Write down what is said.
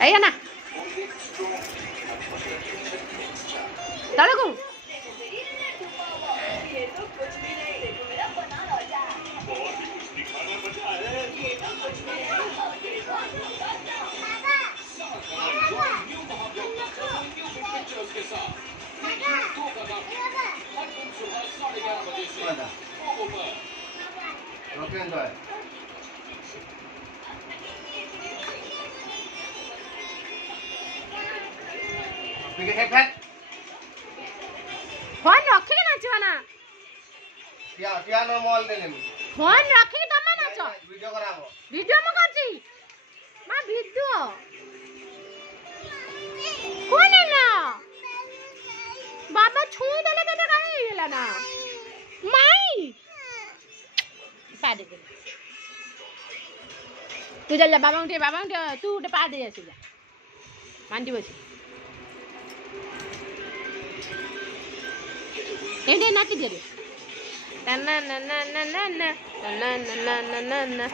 Ayan na. Talagang. Phone रखिके नाचिबा ना piano mobile देने phone रखिके तम्मा नाच वीडियो कराबो वीडियो म करछि मा वीडियो कोन ना बाबा छुई देले बेटा काहे गेला ना माई पादे दे तू जा बाबा उठे तू उठे पा दे जा मांडी बसी एंडे नाच दे रे ना ना ना ना ना ना ना ना ना ना ना